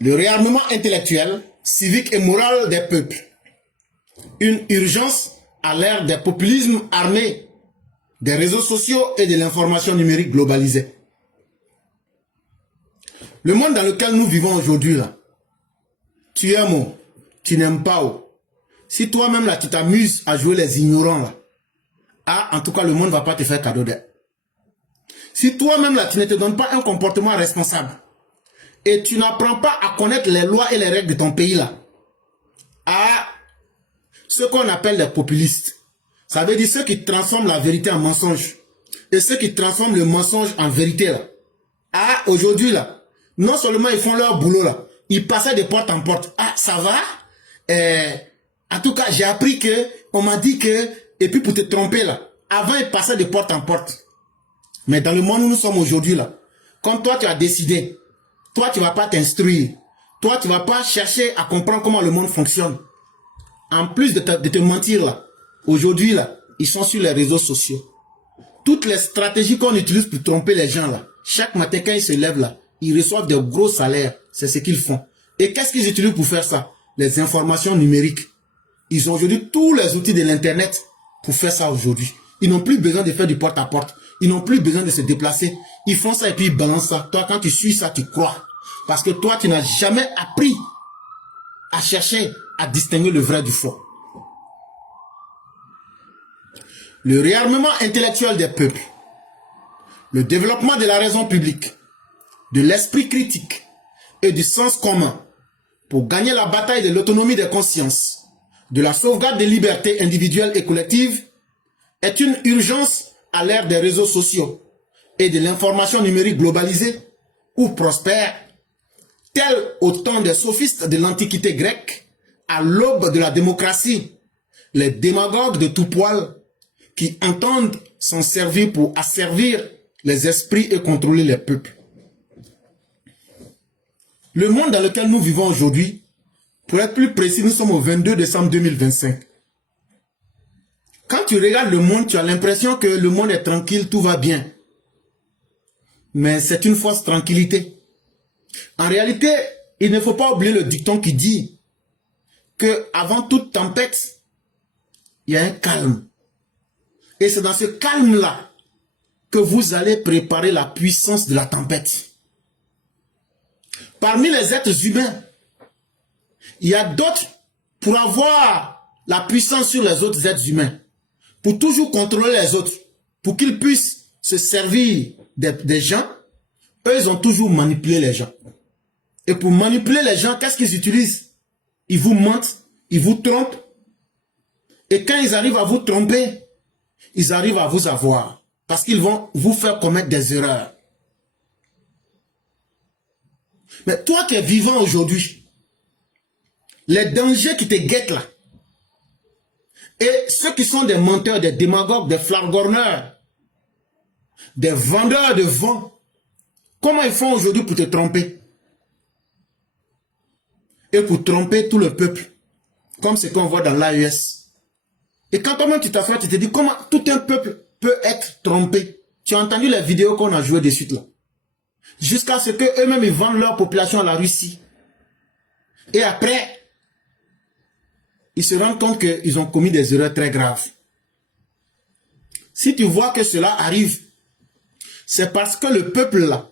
Le réarmement intellectuel, civique et moral des peuples. Une urgence à l'ère des populismes armés, des réseaux sociaux et de l'information numérique globalisée. Le monde dans lequel nous vivons aujourd'hui, là, tu aimes, tu n'aimes pas. Si toi-même, là, tu t'amuses à jouer les ignorants, là, en tout cas, le monde ne va pas te faire cadeau d'aide. Si toi-même, là, tu ne te donnes pas un comportement responsable et tu n'apprends pas à connaître les lois et les règles de ton pays, là, ce qu'on appelle les populistes, ça veut dire ceux qui transforment la vérité en mensonge et ceux qui transforment le mensonge en vérité, là. Aujourd'hui, là, non seulement ils font leur boulot, là, ils passaient de porte en porte. Ça va? En tout cas, j'ai appris que, on m'a dit que, et puis pour te tromper, là, avant, ils passaient de porte en porte. Mais dans le monde où nous sommes aujourd'hui, là, comme toi, tu as décidé, toi, tu ne vas pas t'instruire, toi, tu ne vas pas chercher à comprendre comment le monde fonctionne. En plus de te mentir, là, aujourd'hui, là, ils sont sur les réseaux sociaux. Toutes les stratégies qu'on utilise pour tromper les gens, là, chaque matin, quand ils se lèvent, là, ils reçoivent de gros salaires. C'est ce qu'ils font. Et qu'est-ce qu'ils utilisent pour faire ça? Les informations numériques. Ils ont aujourd'hui tous les outils de l'Internet pour faire ça aujourd'hui. Ils n'ont plus besoin de faire du porte-à-porte. Ils n'ont plus besoin de se déplacer. Ils font ça et puis ils balancent ça. Toi, quand tu suis ça, tu crois. Parce que toi, tu n'as jamais appris à chercher à distinguer le vrai du faux. Le réarmement intellectuel des peuples. Le développement de la raison publique, de l'esprit critique et du sens commun pour gagner la bataille de l'autonomie des consciences, de la sauvegarde des libertés individuelles et collectives est une urgence à l'ère des réseaux sociaux et de l'information numérique globalisée où prospère, tel au temps des sophistes de l'Antiquité grecque, à l'aube de la démocratie, les démagogues de tout poil qui entendent s'en servir pour asservir les esprits et contrôler les peuples. Le monde dans lequel nous vivons aujourd'hui, pour être plus précis, nous sommes au 22 décembre 2025. Quand tu regardes le monde, tu as l'impression que le monde est tranquille, tout va bien. Mais c'est une fausse tranquillité. En réalité, il ne faut pas oublier le dicton qui dit que avant toute tempête, il y a un calme. Et c'est dans ce calme-là que vous allez préparer la puissance de la tempête. Parmi les êtres humains, il y a d'autres pour avoir la puissance sur les autres êtres humains, pour toujours contrôler les autres, pour qu'ils puissent se servir des gens. Eux, ils ont toujours manipulé les gens. Et pour manipuler les gens, qu'est-ce qu'ils utilisent? Ils vous mentent, ils vous trompent. Et quand ils arrivent à vous tromper, ils arrivent à vous avoir. Parce qu'ils vont vous faire commettre des erreurs. Mais toi qui es vivant aujourd'hui, les dangers qui te guettent là, et ceux qui sont des menteurs, des démagogues, des flagorneurs, des vendeurs de vent, comment ils font aujourd'hui pour te tromper? Et pour tromper tout le peuple, comme ce qu'on voit dans l'AES. Et quand toi-même tu t'assois, tu te dis comment tout un peuple peut être trompé. Tu as entendu les vidéos qu'on a jouées de suite là. Jusqu'à ce qu'eux-mêmes ils vendent leur population à la Russie. Et après, ils se rendent compte qu'ils ont commis des erreurs très graves. Si tu vois que cela arrive, c'est parce que le peuple là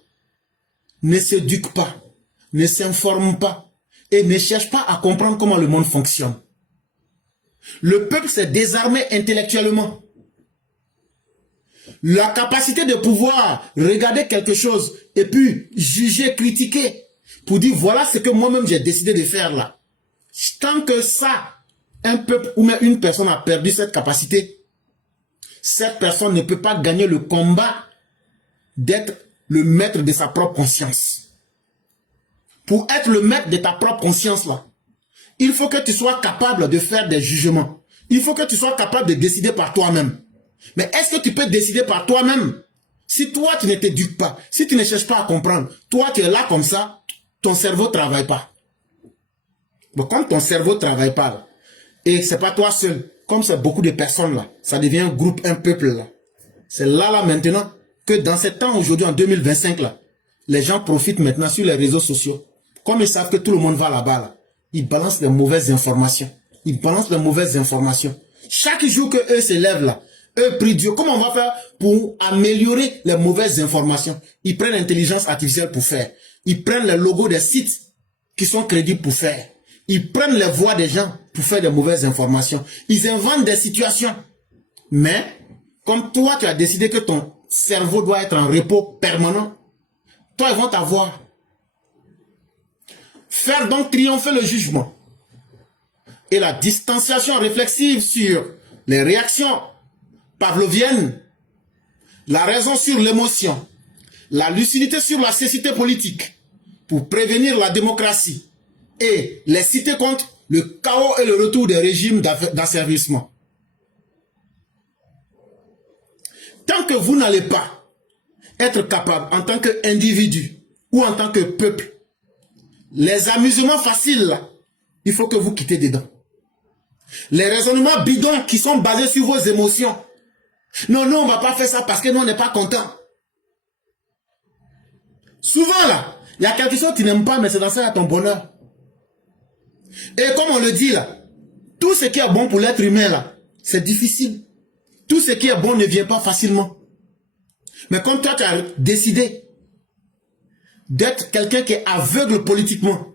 ne s'éduque pas, ne s'informe pas et ne cherche pas à comprendre comment le monde fonctionne. Le peuple s'est désarmé intellectuellement. La capacité de pouvoir regarder quelque chose et puis juger, critiquer pour dire voilà ce que moi-même j'ai décidé de faire là. Tant que ça, un peuple ou même une personne a perdu cette capacité, cette personne ne peut pas gagner le combat d'être le maître de sa propre conscience. Pour être le maître de ta propre conscience là, il faut que tu sois capable de faire des jugements. Il faut que tu sois capable de décider par toi-même. Mais est-ce que tu peux décider par toi-même? Si toi, tu ne t'éduques pas, si tu ne cherches pas à comprendre, toi, tu es là comme ça, ton cerveau ne travaille pas. Bon, comme ton cerveau ne travaille pas, là, et ce n'est pas toi seul, comme c'est beaucoup de personnes là, ça devient un groupe, un peuple là. C'est là maintenant que dans ce temps aujourd'hui, en 2025 là, les gens profitent maintenant sur les réseaux sociaux comme ils savent que tout le monde va là-bas, là, ils balancent les mauvaises informations. Ils balancent les mauvaises informations. Chaque jour que eux se lèvent là, eux prient Dieu. Comment on va faire pour améliorer les mauvaises informations? Ils prennent l'intelligence artificielle pour faire. Ils prennent les logos des sites qui sont crédibles pour faire. Ils prennent les voix des gens pour faire des mauvaises informations. Ils inventent des situations. Mais, comme toi, tu as décidé que ton cerveau doit être en repos permanent, toi, ils vont t'avoir. Faire donc triompher le jugement et la distanciation réflexive sur les réactions pavloviennes, la raison sur l'émotion, la lucidité sur la cécité politique pour prévenir la démocratie et les citer contre le chaos et le retour des régimes d'asservissement. Tant que vous n'allez pas être capable en tant qu'individu ou en tant que peuple, les amusements faciles, là, il faut que vous quittez dedans. Les raisonnements bidons qui sont basés sur vos émotions. Non, non, on ne va pas faire ça parce que nous, on n'est pas content. Souvent, là, il y a quelque chose que tu n'aimes pas, mais c'est dans ça ton bonheur. Et comme on le dit, là, tout ce qui est bon pour l'être humain, là, c'est difficile. Tout ce qui est bon ne vient pas facilement. Mais comme toi, tu as décidé d'être quelqu'un qui est aveugle politiquement,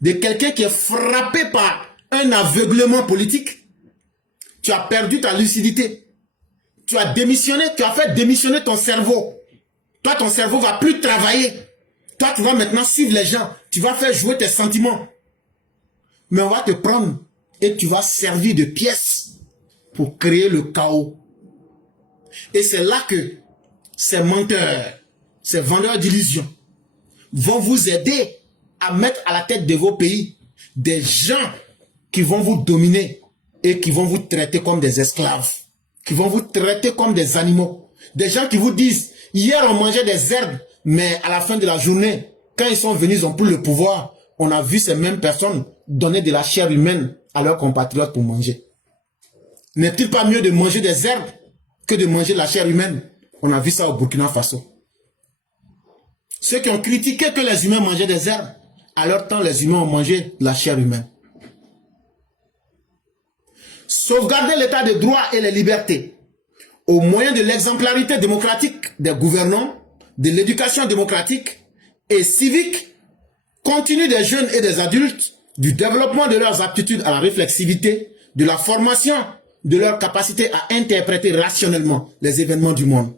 de quelqu'un qui est frappé par un aveuglement politique, tu as perdu ta lucidité. Tu as démissionné, tu as fait démissionner ton cerveau. Toi, ton cerveau va plus travailler. Toi, tu vas maintenant suivre les gens. Tu vas faire jouer tes sentiments. Mais on va te prendre et tu vas servir de pièce pour créer le chaos. Et c'est là que ces menteurs, ces vendeurs d'illusions vont vous aider à mettre à la tête de vos pays des gens qui vont vous dominer et qui vont vous traiter comme des esclaves, qui vont vous traiter comme des animaux. Des gens qui vous disent, hier on mangeait des herbes, mais à la fin de la journée, quand ils sont venus, ils ont pris le pouvoir, on a vu ces mêmes personnes donner de la chair humaine à leurs compatriotes pour manger. N'est-il pas mieux de manger des herbes que de manger la chair humaine? On a vu ça au Burkina Faso. Ceux qui ont critiqué que les humains mangeaient des herbes, à leur temps, les humains ont mangé la chair humaine. Sauvegarder l'état de droit et les libertés au moyen de l'exemplarité démocratique des gouvernants, de l'éducation démocratique et civique continue des jeunes et des adultes, du développement de leurs aptitudes à la réflexivité, de la formation de leur capacité à interpréter rationnellement les événements du monde.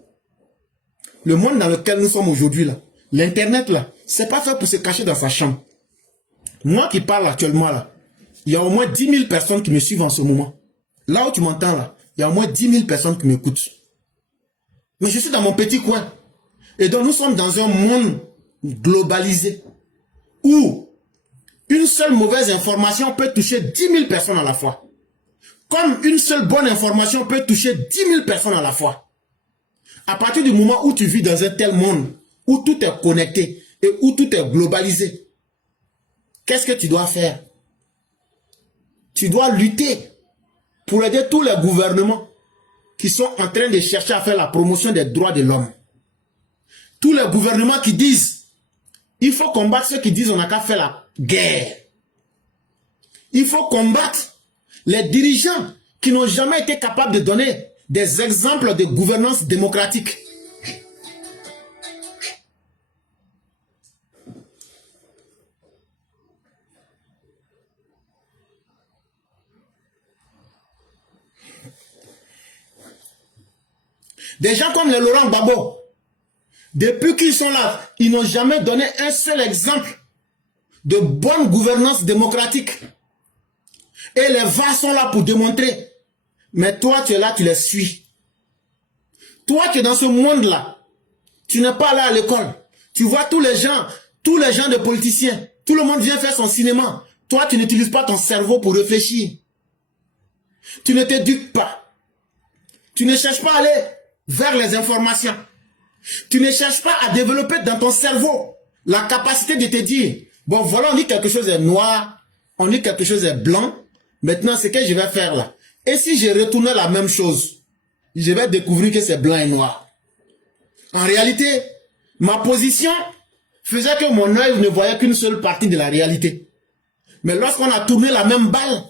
Le monde dans lequel nous sommes aujourd'hui, là, l'internet, là, c'est pas fait pour se cacher dans sa chambre. Moi qui parle actuellement, là, il y a au moins 10 000 personnes qui me suivent en ce moment. Là où tu m'entends, là, il y a au moins 10 000 personnes qui m'écoutent. Mais je suis dans mon petit coin. Et donc nous sommes dans un monde globalisé où une seule mauvaise information peut toucher 10 000 personnes à la fois. Comme une seule bonne information peut toucher 10 000 personnes à la fois. À partir du moment où tu vis dans un tel monde, où tout est connecté et où tout est globalisé, qu'est-ce que tu dois faire? Tu dois lutter pour aider tous les gouvernements qui sont en train de chercher à faire la promotion des droits de l'homme. Tous les gouvernements qui disent, il faut combattre ceux qui disent on n'a qu'à faire la guerre. Il faut combattre les dirigeants qui n'ont jamais été capables de donner des exemples de gouvernance démocratique. Des gens comme les Laurent Gbagbo, depuis qu'ils sont là, ils n'ont jamais donné un seul exemple de bonne gouvernance démocratique. Et les VAR sont là pour démontrer. Mais toi, tu es là, tu les suis. Toi, tu es dans ce monde-là. Tu n'es pas là à l'école. Tu vois tous les gens de politiciens. Tout le monde vient faire son cinéma. Toi, tu n'utilises pas ton cerveau pour réfléchir. Tu ne t'éduques pas. Tu ne cherches pas à aller vers les informations. Tu ne cherches pas à développer dans ton cerveau la capacité de te dire, bon, voilà, on dit quelque chose est noir, on dit quelque chose est blanc. Maintenant, ce que je vais faire là. Et si je retournais la même chose, je vais découvrir que c'est blanc et noir. En réalité, ma position faisait que mon œil ne voyait qu'une seule partie de la réalité. Mais lorsqu'on a tourné la même balle,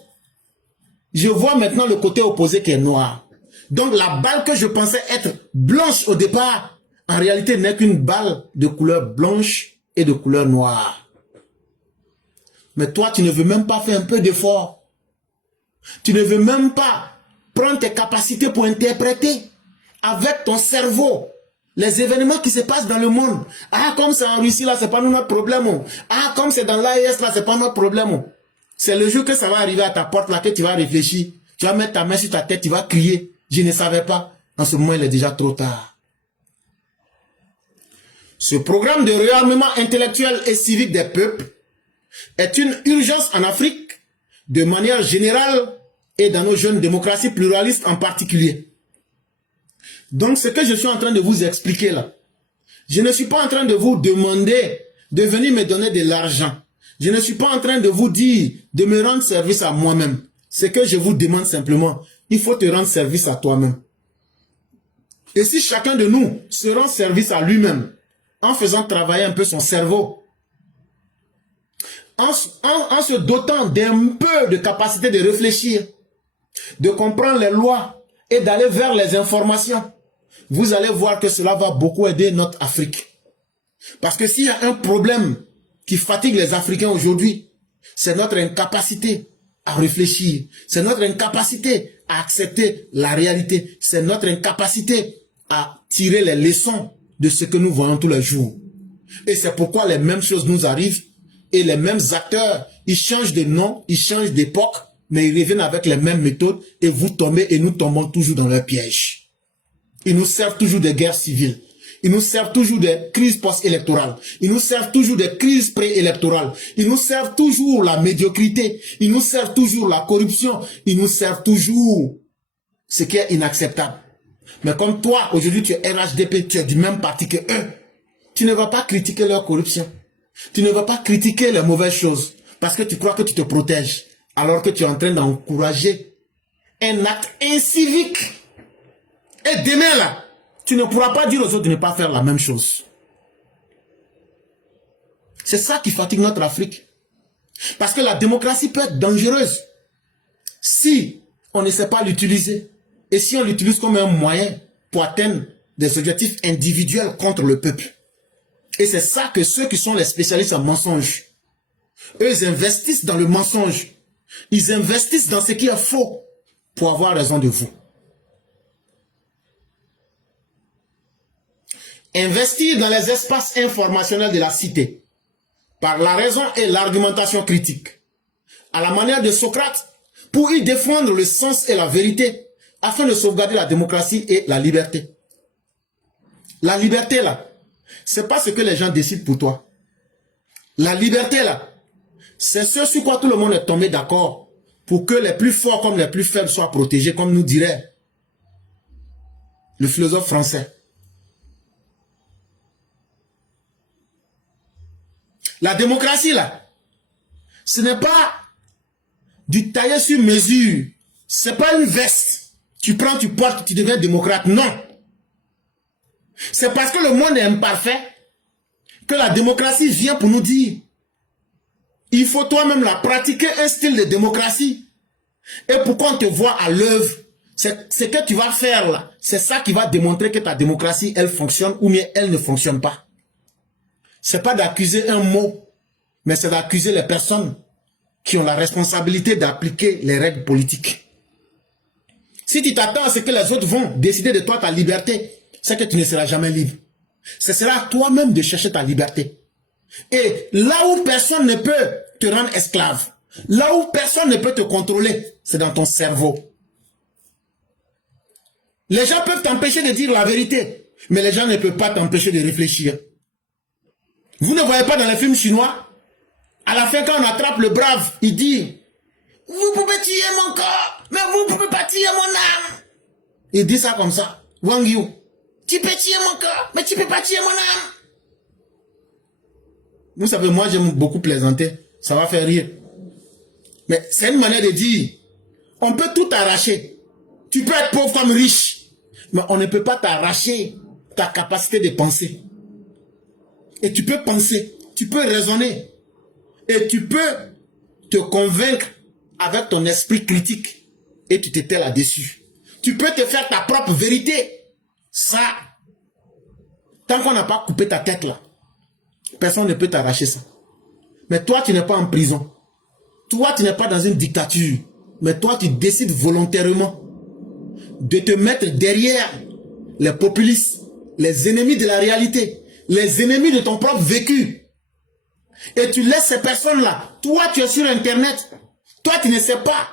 je vois maintenant le côté opposé qui est noir. Donc la balle que je pensais être blanche au départ, en réalité n'est qu'une balle de couleur blanche et de couleur noire. Mais toi, tu ne veux même pas faire un peu d'effort. Tu ne veux même pas prendre tes capacités pour interpréter avec ton cerveau les événements qui se passent dans le monde. Ah, comme c'est en Russie, là, c'est pas notre problème. Ah, comme c'est dans l'AES, là, c'est pas notre problème. C'est le jour que ça va arriver à ta porte, là, que tu vas réfléchir. Tu vas mettre ta main sur ta tête, tu vas crier. Je ne savais pas. En ce moment, il est déjà trop tard. Ce programme de réarmement intellectuel et civique des peuples est une urgence en Afrique, de manière générale, et dans nos jeunes démocraties pluralistes en particulier. Donc, ce que je suis en train de vous expliquer là, je ne suis pas en train de vous demander de venir me donner de l'argent. Je ne suis pas en train de vous dire de me rendre service à moi-même. Ce que je vous demande simplement, il faut te rendre service à toi-même. Et si chacun de nous se rend service à lui-même, en faisant travailler un peu son cerveau, en se dotant d'un peu de capacité de réfléchir, de comprendre les lois et d'aller vers les informations, vous allez voir que cela va beaucoup aider notre Afrique. Parce que s'il y a un problème qui fatigue les Africains aujourd'hui, c'est notre incapacité à réfléchir, c'est notre incapacité à accepter la réalité, c'est notre incapacité à tirer les leçons de ce que nous voyons tous les jours. Et c'est pourquoi les mêmes choses nous arrivent et les mêmes acteurs, ils changent de nom, ils changent d'époque, mais ils reviennent avec les mêmes méthodes et vous tombez et nous tombons toujours dans leur piège. Ils nous servent toujours des guerres civiles. Ils nous servent toujours des crises post-électorales. Ils nous servent toujours des crises pré-électorales. Ils nous servent toujours la médiocrité. Ils nous servent toujours la corruption. Ils nous servent toujours ce qui est inacceptable. Mais comme toi, aujourd'hui, tu es RHDP, tu es du même parti que eux, tu ne vas pas critiquer leur corruption. Tu ne vas pas critiquer les mauvaises choses parce que tu crois que tu te protèges alors que tu es en train d'encourager un acte incivique. Et demain, là, tu ne pourras pas dire aux autres de ne pas faire la même chose. C'est ça qui fatigue notre Afrique. Parce que la démocratie peut être dangereuse si on ne sait pas l'utiliser. Et si on l'utilise comme un moyen pour atteindre des objectifs individuels contre le peuple. Et c'est ça que ceux qui sont les spécialistes en mensonges, eux, ils investissent dans le mensonge. Ils investissent dans ce qui est faux pour avoir raison de vous. Investir dans les espaces informationnels de la cité, par la raison et l'argumentation critique, à la manière de Socrate, pour y défendre le sens et la vérité, afin de sauvegarder la démocratie et la liberté. La liberté, là, c'est pas ce que les gens décident pour toi. La liberté, là, c'est ce sur quoi tout le monde est tombé d'accord pour que les plus forts comme les plus faibles soient protégés, comme nous dirait le philosophe français. La démocratie, là, ce n'est pas du taillé sur mesure. Ce n'est pas une veste. Tu prends, tu portes, tu deviens démocrate. Non. C'est parce que le monde est imparfait que la démocratie vient pour nous dire il faut toi-même la pratiquer un style de démocratie. Et pourquoi on te voit à l'œuvre, ce que tu vas faire là, c'est ça qui va démontrer que ta démocratie, elle fonctionne ou bien elle ne fonctionne pas. C'est pas d'accuser un mot, mais c'est d'accuser les personnes qui ont la responsabilité d'appliquer les règles politiques. Si tu t'attends à ce que les autres vont décider de toi ta liberté, c'est que tu ne seras jamais libre. Ce sera à toi-même de chercher ta liberté. Et là où personne ne peut te rendre esclave, là où personne ne peut te contrôler, c'est dans ton cerveau. Les gens peuvent t'empêcher de dire la vérité, mais les gens ne peuvent pas t'empêcher de réfléchir. Vous ne voyez pas dans les films chinois, à la fin quand on attrape le brave, il dit « Vous pouvez tuer mon corps, mais vous ne pouvez pas tuer mon âme. » Il dit ça comme ça. Wang Yu. Tu peux tuer mon corps, mais tu ne peux pas tuer mon âme. Vous savez, moi j'aime beaucoup plaisanter. Ça va faire rire. Mais c'est une manière de dire, on peut tout arracher. Tu peux être pauvre comme riche, mais on ne peut pas t'arracher ta capacité de penser. Et tu peux penser, tu peux raisonner. Et tu peux te convaincre avec ton esprit critique. Et tu te tais là-dessus. Tu peux te faire ta propre vérité. Ça, tant qu'on n'a pas coupé ta tête là, personne ne peut t'arracher ça. Mais toi, tu n'es pas en prison. Toi, tu n'es pas dans une dictature. Mais toi, tu décides volontairement de te mettre derrière les populistes, les ennemis de la réalité, les ennemis de ton propre vécu. Et tu laisses ces personnes-là. Toi, tu es sur Internet. Toi, tu ne sais pas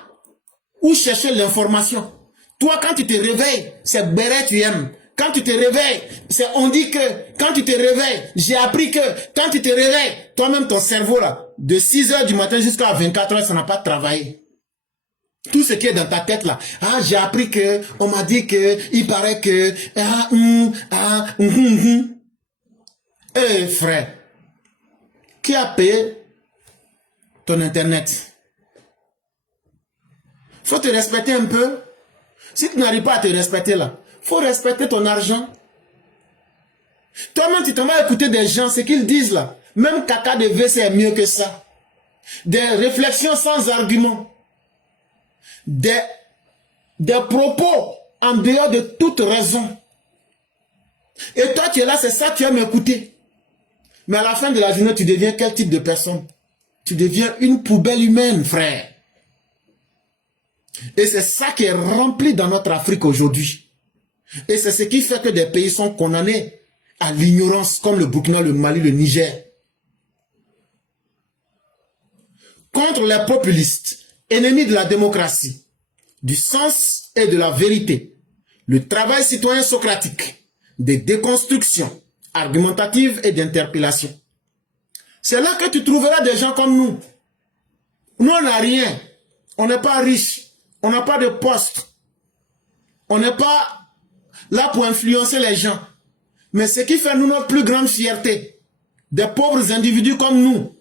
où chercher l'information. Toi, quand tu te réveilles, c'est Béret tu aimes. Quand tu te réveilles, c'est on dit que. Quand tu te réveilles, j'ai appris que. Quand tu te réveilles, toi-même, ton cerveau, là, de 6 h du matin jusqu'à 24 h, ça n'a pas travaillé. Tout ce qui est dans ta tête, là. Ah, j'ai appris que. On m'a dit que. Il paraît que. Eh, frère. Qui a payé ton Internet? Faut te respecter un peu. Si tu n'arrives pas à te respecter là, faut respecter ton argent. Toi-même, tu t'en vas écouter des gens, ce qu'ils disent là. Même caca de WC est mieux que ça. Des réflexions sans argument. Des propos en dehors de toute raison. Et toi, tu es là, c'est ça que tu aimes écouter. Mais à la fin de la journée, tu deviens quel type de personne? Tu deviens une poubelle humaine, frère. Et c'est ça qui est rempli dans notre Afrique aujourd'hui. Et c'est ce qui fait que des pays sont condamnés à l'ignorance, comme le Burkina, le Mali, le Niger. Contre les populistes, ennemis de la démocratie, du sens et de la vérité, le travail citoyen socratique, des déconstructions argumentatives et d'interpellation. C'est là que tu trouveras des gens comme nous. Nous, on n'a rien. On n'est pas riche. On n'a pas de poste. On n'est pas là pour influencer les gens. Mais ce qui fait nous notre plus grande fierté, des pauvres individus comme nous,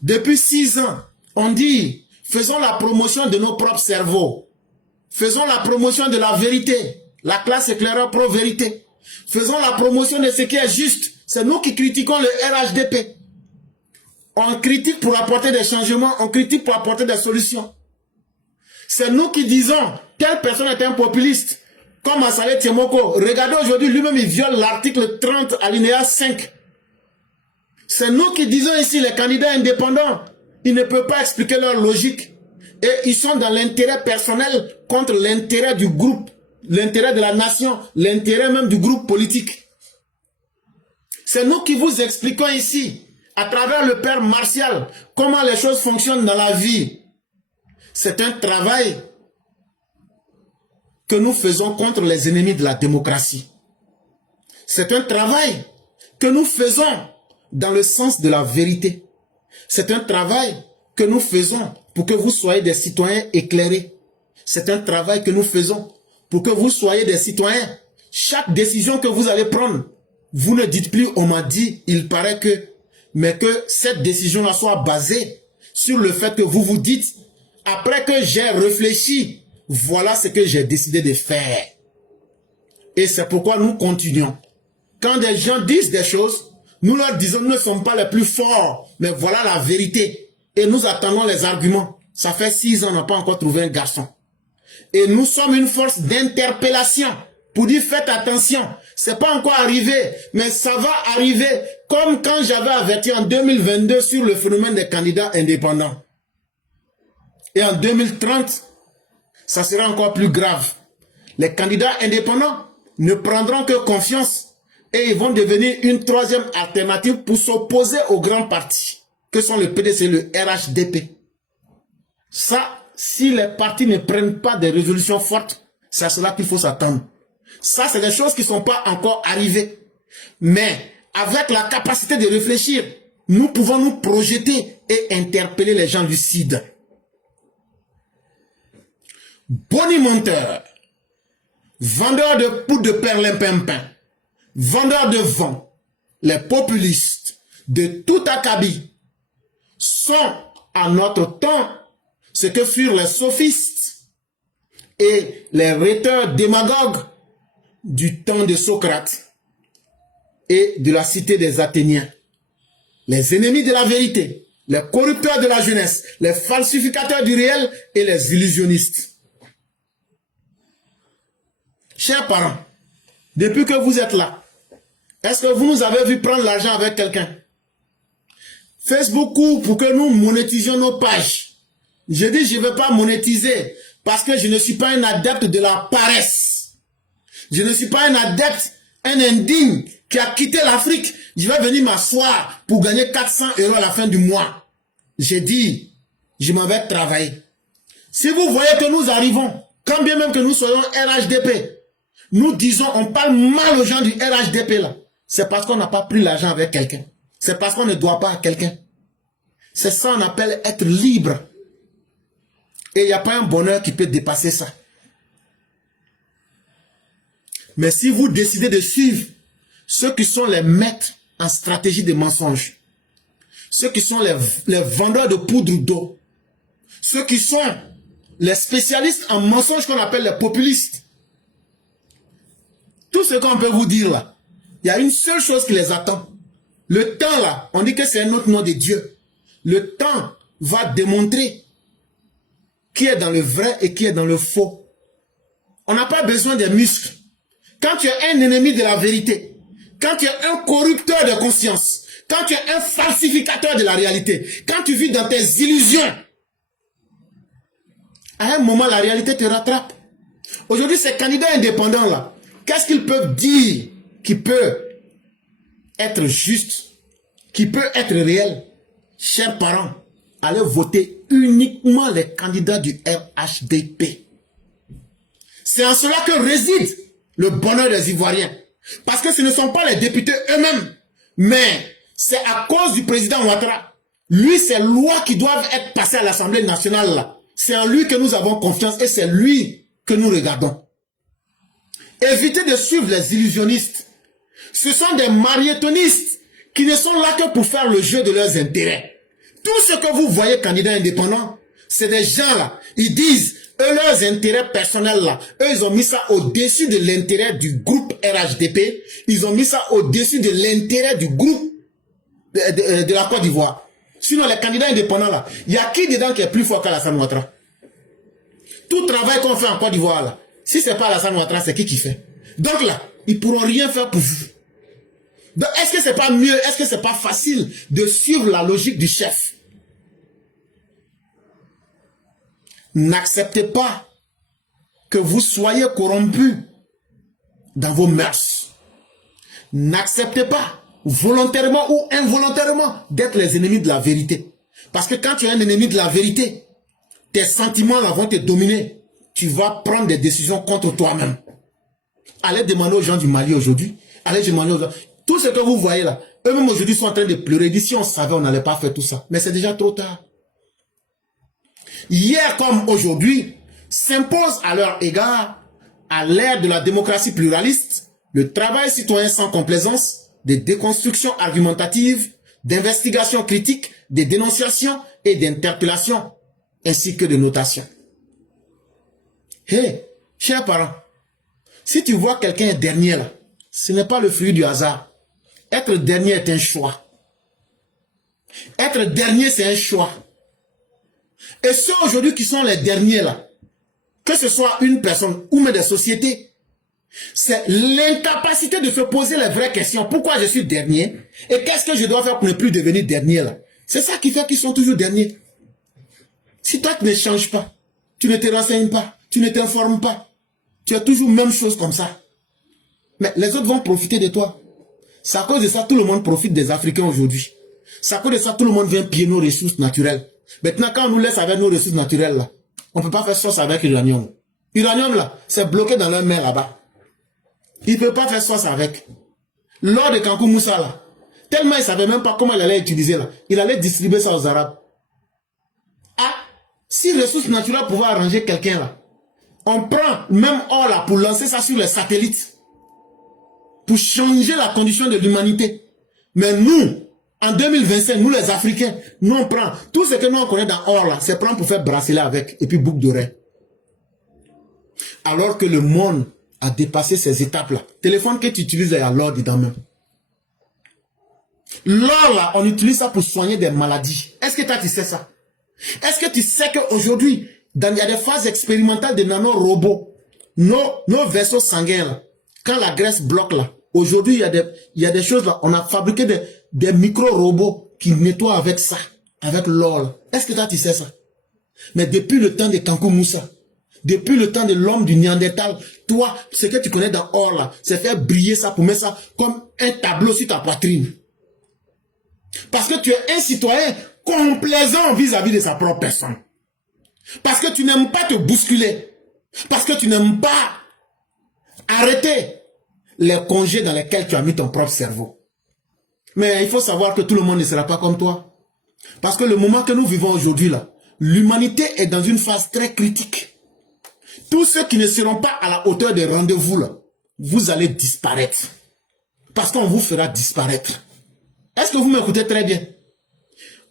depuis 6 ans, on dit, faisons la promotion de nos propres cerveaux. Faisons la promotion de la vérité. La classe éclaireur pro-vérité. Faisons la promotion de ce qui est juste. C'est nous qui critiquons le RHDP. On critique pour apporter des changements, on critique pour apporter des solutions. C'est nous qui disons, telle personne est un populiste, comme Assalé Tiemoko. Regardez aujourd'hui, lui-même, il viole l'article 30, alinéa 5. C'est nous qui disons ici, les candidats indépendants, ils ne peuvent pas expliquer leur logique. Et ils sont dans l'intérêt personnel contre l'intérêt du groupe, l'intérêt de la nation, l'intérêt même du groupe politique. C'est nous qui vous expliquons ici, à travers le père Martial, comment les choses fonctionnent dans la vie. C'est un travail que nous faisons contre les ennemis de la démocratie. C'est un travail que nous faisons dans le sens de la vérité. C'est un travail que nous faisons pour que vous soyez des citoyens éclairés. C'est un travail que nous faisons pour que vous soyez des citoyens. Chaque décision que vous allez prendre, vous ne dites plus on m'a dit, il paraît que, mais que cette décision-là soit basée sur le fait que vous vous dites, après que j'ai réfléchi, voilà ce que j'ai décidé de faire. Et c'est pourquoi nous continuons. Quand des gens disent des choses, nous leur disons, nous ne sommes pas les plus forts, mais voilà la vérité. Et nous attendons les arguments. Ça fait 6 ans, on n'a pas encore trouvé un garçon. Et nous sommes une force d'interpellation pour dire faites attention. C'est pas encore arrivé, mais ça va arriver comme quand j'avais averti en 2022 sur le phénomène des candidats indépendants. Et en 2030, ça sera encore plus grave. Les candidats indépendants ne prendront que confiance et ils vont devenir une troisième alternative pour s'opposer aux grands partis, que sont le PDC et le RHDP. Ça, si les partis ne prennent pas des résolutions fortes, c'est à cela qu'il faut s'attendre. Ça, c'est des choses qui ne sont pas encore arrivées. Mais avec la capacité de réfléchir, nous pouvons nous projeter et interpeller les gens lucides. Bonimenteur, vendeur de poudre de perlimpinpin, vendeur de vent, les populistes de tout acabit sont à notre temps ce que furent les sophistes et les rhéteurs démagogues du temps de Socrate et de la cité des Athéniens. les ennemis de la vérité, les corrupteurs de la jeunesse, les falsificateurs du réel et les illusionnistes. Chers parents, depuis que vous êtes là, est-ce que vous nous avez vu prendre l'argent avec quelqu'un? Facebook court pour que nous monétisions nos pages. Je dis je ne vais pas monétiser parce que je ne suis pas un adepte de la paresse. Je ne suis pas un adepte, un indigne qui a quitté l'Afrique. Je vais venir m'asseoir pour gagner 400 € à la fin du mois. J'ai dit, je m'en vais travailler. Si vous voyez que nous arrivons, quand bien même que nous soyons RHDP, nous disons, on parle mal aux gens du RHDP là. C'est parce qu'on n'a pas pris l'argent avec quelqu'un. C'est parce qu'on ne doit pas à quelqu'un. C'est ça qu'on appelle être libre. Et il n'y a pas un bonheur qui peut dépasser ça. Mais si vous décidez de suivre ceux qui sont les maîtres en stratégie de mensonges, ceux qui sont les vendeurs de poudre d'eau, ceux qui sont les spécialistes en mensonges qu'on appelle les populistes, tout ce qu'on peut vous dire là, il y a une seule chose qui les attend. Le temps là, on dit que c'est un autre nom de Dieu. Le temps va démontrer qui est dans le vrai et qui est dans le faux. On n'a pas besoin des muscles. Quand tu es un ennemi de la vérité, quand tu es un corrupteur de conscience, quand tu es un falsificateur de la réalité, quand tu vis dans tes illusions, à un moment la réalité te rattrape. Aujourd'hui, ces candidats indépendants là, qu'est-ce qu'ils peuvent dire qui peut être juste, qui peut être réel? Chers parents, allez voter uniquement les candidats du RHDP. C'est en cela que réside le bonheur des Ivoiriens. Parce que ce ne sont pas les députés eux-mêmes, mais c'est à cause du président Ouattara. Lui, c'est lois qui doivent être passées à l'Assemblée nationale là. C'est en lui que nous avons confiance et c'est lui que nous regardons. Évitez de suivre les illusionnistes. Ce sont des mariétonistes qui ne sont là que pour faire le jeu de leurs intérêts. Tout ce que vous voyez candidats indépendants, c'est des gens là, ils disent, eux, leurs intérêts personnels là, eux, ils ont mis ça au-dessus de l'intérêt du groupe RHDP, ils ont mis ça au-dessus de l'intérêt du groupe de la Côte d'Ivoire. Sinon, les candidats indépendants là, il y a qui dedans qui est plus fort qu'Alassane Ouattara? Tout travail qu'on fait en Côte d'Ivoire là, si c'est pas Alassane Ouattara, c'est qui fait? Donc là, ils pourront rien faire pour vous. Est-ce que c'est pas mieux, est-ce que c'est pas facile de suivre la logique du chef? N'acceptez pas que vous soyez corrompus dans vos mœurs. N'acceptez pas, volontairement ou involontairement, d'être les ennemis de la vérité. Parce que quand tu es un ennemi de la vérité, tes sentiments là vont te dominer. Tu vas prendre des décisions contre toi-même. Allez demander aux gens du Mali aujourd'hui. Allez demander aux gens. Tout ce que vous voyez là, eux-mêmes aujourd'hui sont en train de pleurer. Ils disent, si on savait, on n'allait pas faire tout ça. Mais c'est déjà trop tard. Hier comme aujourd'hui, s'impose à leur égard, à l'ère de la démocratie pluraliste, le travail citoyen sans complaisance, des déconstructions argumentatives, d'investigations critiques, des dénonciations et d'interpellations, ainsi que de notations. Hé, chers parents, si tu vois quelqu'un dernier là, ce n'est pas le fruit du hasard. Être dernier est un choix. Être dernier, c'est un choix. Et ceux aujourd'hui qui sont les derniers là, que ce soit une personne ou même des sociétés, c'est l'incapacité de se poser les vraies questions. Pourquoi je suis dernier? Et qu'est-ce que je dois faire pour ne plus devenir dernier là? C'est ça qui fait qu'ils sont toujours derniers. Si toi tu ne changes pas, tu ne te renseignes pas, tu ne t'informes pas, tu as toujours même chose comme ça. Mais les autres vont profiter de toi. C'est à cause de ça tout le monde profite des Africains aujourd'hui. C'est à cause de ça tout le monde vient piller nos ressources naturelles. Maintenant quand on nous laisse avec nos ressources naturelles là, on ne peut pas faire sauce avec l'uranium. L'uranium là, c'est bloqué dans leur mer là-bas. Il ne peut pas faire sauce avec. L'or de Kankou Moussa là, tellement il ne savait même pas comment il allait utiliser là, il allait distribuer ça aux Arabes. Ah, si ressources naturelles pouvaient arranger quelqu'un là, on prend même or là pour lancer ça sur les satellites. Pour changer la condition de l'humanité. Mais nous, en 2025, nous les Africains, nous on prend tout ce que nous on connaît dans or là, c'est prendre pour faire bracelet avec et puis boucle d'oreille. Alors que le monde a dépassé ces étapes là. Téléphone que tu utilises, il y a l'or dedans même. L'or là, on utilise ça pour soigner des maladies. Est-ce que toi tu sais ça? Est-ce que tu sais qu'aujourd'hui, il y a des phases expérimentales de nanorobots, nos vaisseaux sanguins là, quand la graisse bloque là, aujourd'hui il y a des choses là, on a fabriqué des micro-robots qui nettoient avec ça, avec l'or là. Est-ce que toi tu sais ça? Mais depuis le temps de Kankou Moussa, depuis le temps de l'homme du Néandertal, toi, ce que tu connais dans or là, c'est faire briller ça pour mettre ça comme un tableau sur ta poitrine. Parce que tu es un citoyen complaisant vis-à-vis de sa propre personne. Parce que tu n'aimes pas te bousculer. Parce que tu n'aimes pas arrêter les congés dans lesquels tu as mis ton propre cerveau. Mais il faut savoir que tout le monde ne sera pas comme toi. Parce que le moment que nous vivons aujourd'hui là, l'humanité est dans une phase très critique. Tous ceux qui ne seront pas à la hauteur des rendez-vous là, vous allez disparaître. Parce qu'on vous fera disparaître. Est-ce que vous m'écoutez très bien?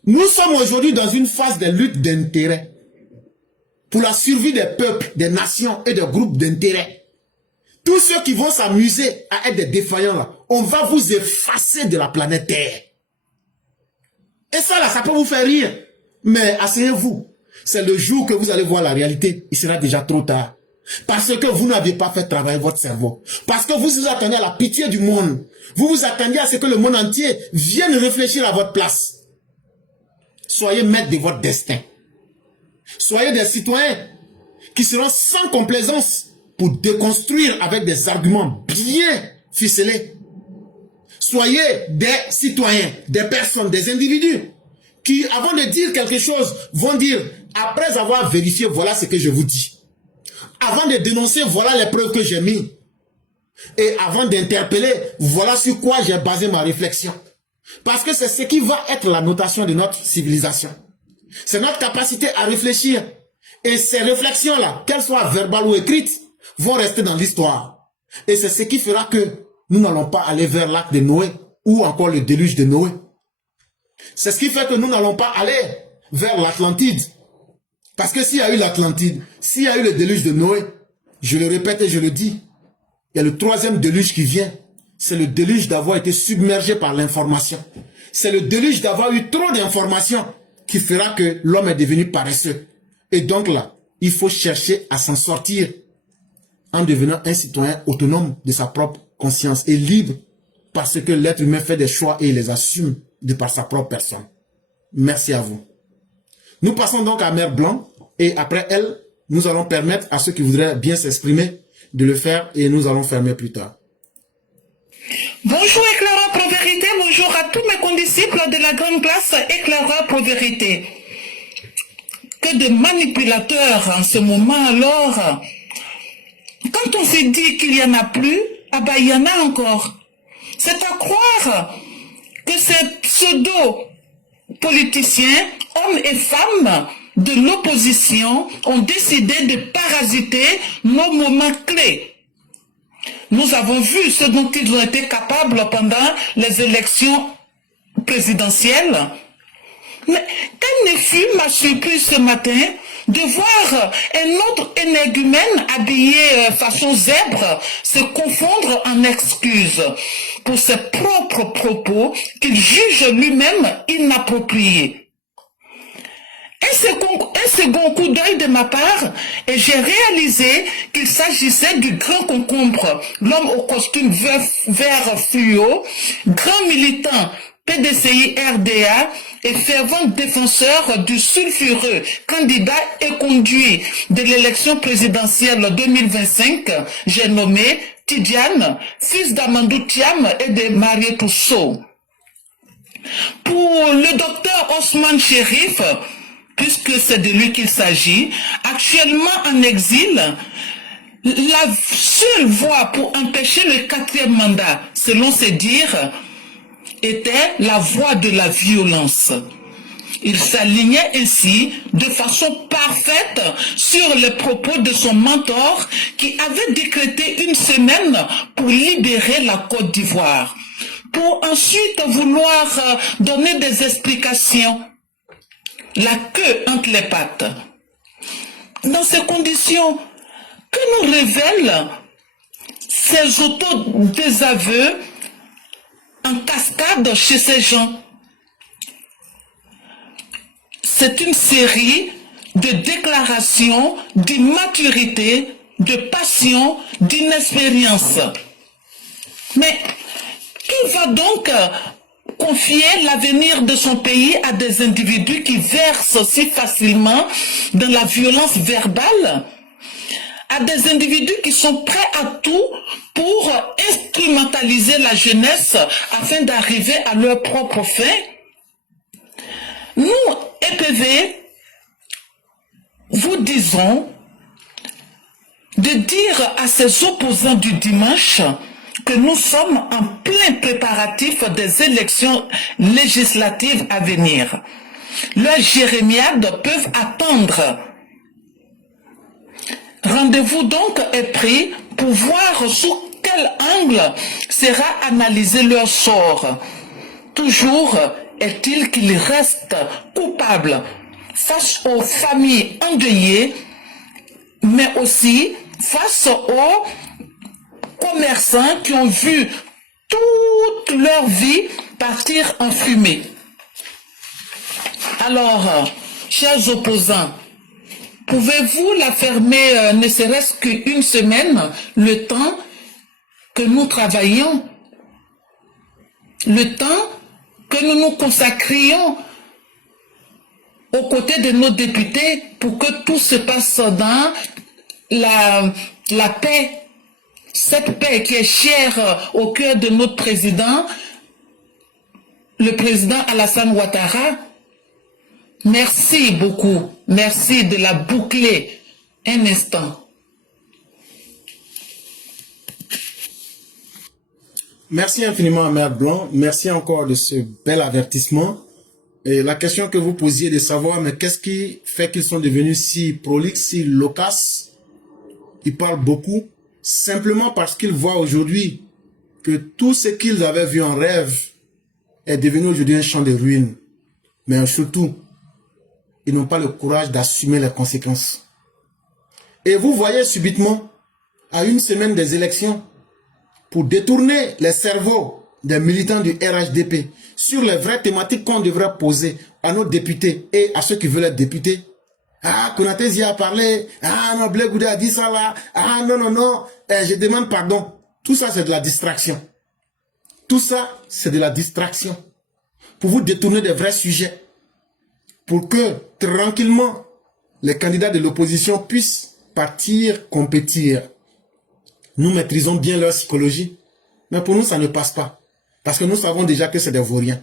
Nous sommes aujourd'hui dans une phase de lutte d'intérêt. Pour la survie des peuples, des nations et des groupes d'intérêt. Tous ceux qui vont s'amuser à être des défaillants là, on va vous effacer de la planète Terre. Et ça là, ça peut vous faire rire. Mais asseyez-vous. C'est le jour que vous allez voir la réalité. Il sera déjà trop tard. Parce que vous n'aviez pas fait travailler votre cerveau. Parce que vous vous attendez à la pitié du monde. Vous vous attendiez à ce que le monde entier vienne réfléchir à votre place. Soyez maîtres de votre destin. Soyez des citoyens qui seront sans complaisance pour déconstruire avec des arguments bien ficelés. Soyez des citoyens, des personnes, des individus qui, avant de dire quelque chose, vont dire, après avoir vérifié, voilà ce que je vous dis. Avant de dénoncer, voilà les preuves que j'ai mis. Et avant d'interpeller, voilà sur quoi j'ai basé ma réflexion. Parce que c'est ce qui va être la notation de notre civilisation. C'est notre capacité à réfléchir. Et ces réflexions-là, qu'elles soient verbales ou écrites, vont rester dans l'histoire. Et c'est ce qui fera que nous n'allons pas aller vers l'arc de Noé ou encore le déluge de Noé. C'est ce qui fait que nous n'allons pas aller vers l'Atlantide. Parce que s'il y a eu l'Atlantide, s'il y a eu le déluge de Noé, je le répète et je le dis, il y a le troisième déluge qui vient. C'est le déluge d'avoir été submergé par l'information. C'est le déluge d'avoir eu trop d'informations qui fera que l'homme est devenu paresseux. Et donc là, il faut chercher à s'en sortir en devenant un citoyen autonome de sa propre conscience et libre parce que l'être humain fait des choix et il les assume de par sa propre personne. Merci à vous. Nous passons donc à Mère Blanc et après elle, nous allons permettre à ceux qui voudraient bien s'exprimer de le faire et nous allons fermer plus tard. Bonjour éclaireur pour vérité, bonjour à tous mes condisciples de la grande classe éclaireur pour vérité. Que de manipulateurs en ce moment alors. Quand on s'est dit qu'il n'y en a plus, ah bah il y en a encore. C'est à croire que ces pseudo-politiciens, hommes et femmes de l'opposition, ont décidé de parasiter nos moments clés. Nous avons vu ce dont ils ont été capables pendant les élections présidentielles. Mais quelle ne fut ma surprise ce matin de voir un autre énergumène habillé façon zèbre se confondre en excuses pour ses propres propos qu'il juge lui-même inappropriés. Un second coup d'œil de ma part et j'ai réalisé qu'il s'agissait du grand concombre, l'homme au costume vert fluo, grand militant PDCI RDA et fervent défenseur du sulfureux candidat et conduit de l'élection présidentielle 2025, j'ai nommé Tidiane, fils d'Amadou Thiam et de Marie Toussaint. Pour le docteur Osman Chérif, puisque c'est de lui qu'il s'agit, actuellement en exil, la seule voie pour empêcher le 4e mandat, selon ses dires, était la voie de la violence. Il s'alignait ainsi de façon parfaite sur les propos de son mentor qui avait décrété une semaine pour libérer la Côte d'Ivoire, pour ensuite vouloir donner des explications. La queue entre les pattes. Dans ces conditions, que nous révèlent ces auto-désaveux en cascade chez ces gens. C'est une série de déclarations d'immaturité, de passion, d'inexpérience. Mais qui va donc confier l'avenir de son pays à des individus qui versent si facilement dans la violence verbale, à des individus qui sont prêts à tout pour instrumentaliser la jeunesse afin d'arriver à leur propre fin? Nous, EPV, vous disons de dire à ces opposants du dimanche que nous sommes en plein préparatif des élections législatives à venir. Leurs jérémiades peuvent attendre. Rendez-vous donc est pris pour voir sous quel angle sera analysé leur sort. Toujours est-il qu'ils restent coupables face aux familles endeuillées, mais aussi face aux commerçants qui ont vu toute leur vie partir en fumée. Alors, chers opposants, pouvez-vous la fermer ne serait-ce qu'une semaine, le temps que nous travaillions, le temps que nous nous consacrions aux côtés de nos députés pour que tout se passe dans la paix, cette paix qui est chère au cœur de notre président, le président Alassane Ouattara. Merci beaucoup. Merci de la boucler un instant. Merci infiniment, Mère Blanc. Merci encore de ce bel avertissement. Et la question que vous posiez de savoir, mais qu'est-ce qui fait qu'ils sont devenus si prolixes, si loquaces? Ils parlent beaucoup, simplement parce qu'ils voient aujourd'hui que tout ce qu'ils avaient vu en rêve est devenu aujourd'hui un champ de ruines. Mais surtout, ils n'ont pas le courage d'assumer les conséquences. Et vous voyez subitement, à une semaine des élections, pour détourner les cerveaux des militants du RHDP sur les vraies thématiques qu'on devrait poser à nos députés et à ceux qui veulent être députés. Ah, Konaté a parlé. Ah, non, Blé Goudé a dit ça là. Ah, non, non, non. Je demande pardon. Tout ça, c'est de la distraction. Tout ça, c'est de la distraction. Pour vous détourner des vrais sujets. Pour que, tranquillement, les candidats de l'opposition puissent partir, compétir. Nous maîtrisons bien leur psychologie. Mais pour nous, ça ne passe pas. Parce que nous savons déjà que c'est des vauriens.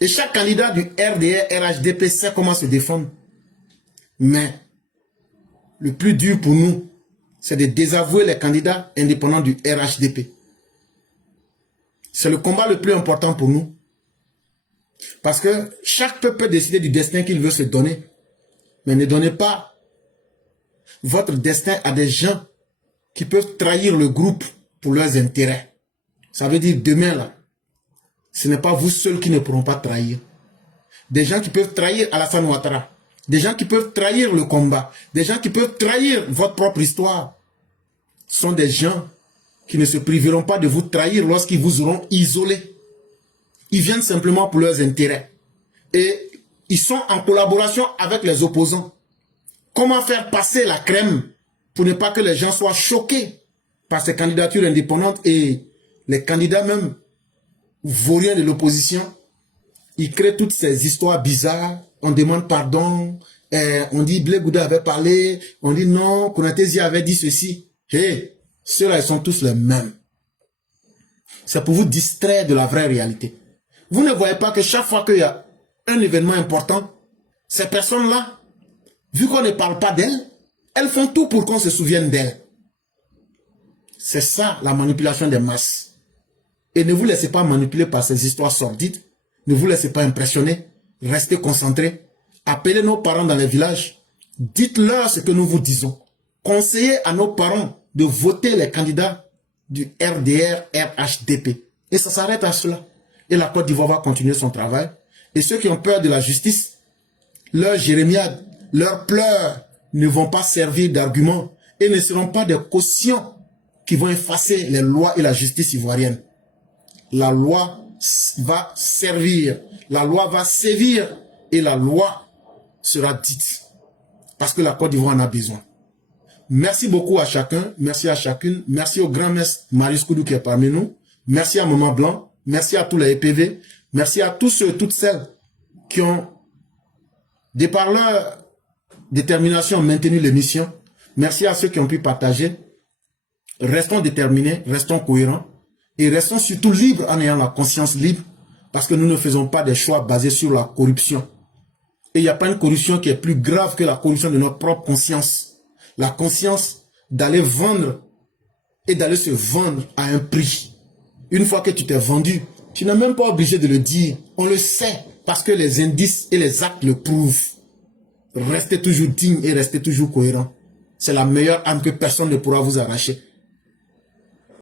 Et chaque candidat du RDR, RHDP sait comment se défendre. Mais le plus dur pour nous, c'est de désavouer les candidats indépendants du RHDP. C'est le combat le plus important pour nous. Parce que chaque peuple peut décider du destin qu'il veut se donner. Mais ne donnez pas votre destin à des gens qui peuvent trahir le groupe pour leurs intérêts. Ça veut dire demain là, ce n'est pas vous seuls qui ne pourront pas trahir. Des gens qui peuvent trahir Alassane Ouattara. Des gens qui peuvent trahir le combat. Des gens qui peuvent trahir votre propre histoire. Ce sont des gens qui ne se priveront pas de vous trahir lorsqu'ils vous auront isolé. Ils viennent simplement pour leurs intérêts. Et ils sont en collaboration avec les opposants. Comment faire passer la crème pour ne pas que les gens soient choqués par ces candidatures indépendantes et les candidats même vauriens de l'opposition. Ils créent toutes ces histoires bizarres. On demande pardon. On dit Blé Goudé avait parlé. On dit non, Konaté avait dit ceci. Hey, ceux-là, ils sont tous les mêmes. C'est pour vous distraire de la vraie réalité. Vous ne voyez pas que chaque fois qu'il y a un événement important, ces personnes-là, vu qu'on ne parle pas d'elles, elles font tout pour qu'on se souvienne d'elles. C'est ça la manipulation des masses. Et ne vous laissez pas manipuler par ces histoires sordides. Ne vous laissez pas impressionner. Restez concentrés. Appelez nos parents dans les villages. Dites-leur ce que nous vous disons. Conseillez à nos parents de voter les candidats du RDR, RHDP. Et ça s'arrête à cela. Et la Côte d'Ivoire va continuer son travail. Et ceux qui ont peur de la justice, leurs jérémiades, leurs pleurs ne vont pas servir d'argument et ne seront pas des cautions qui vont effacer les lois et la justice ivoirienne. La loi va servir, la loi va sévir et la loi sera dite. Parce que la Côte d'Ivoire en a besoin. Merci beaucoup à chacun, merci à chacune, merci au grand maître Marius Koudou qui est parmi nous, merci à Maman Blanc, merci à tous les EPV, merci à tous ceux et toutes celles qui ont, de par leur détermination, maintenu l'émission. Merci à ceux qui ont pu partager. Restons déterminés, restons cohérents et restons surtout libres en ayant la conscience libre parce que nous ne faisons pas des choix basés sur la corruption. Et il n'y a pas une corruption qui est plus grave que la corruption de notre propre conscience. La conscience d'aller vendre et d'aller se vendre à un prix. Une fois que tu t'es vendu, tu n'es même pas obligé de le dire. On le sait parce que les indices et les actes le prouvent. Restez toujours digne et restez toujours cohérent. C'est la meilleure âme que personne ne pourra vous arracher.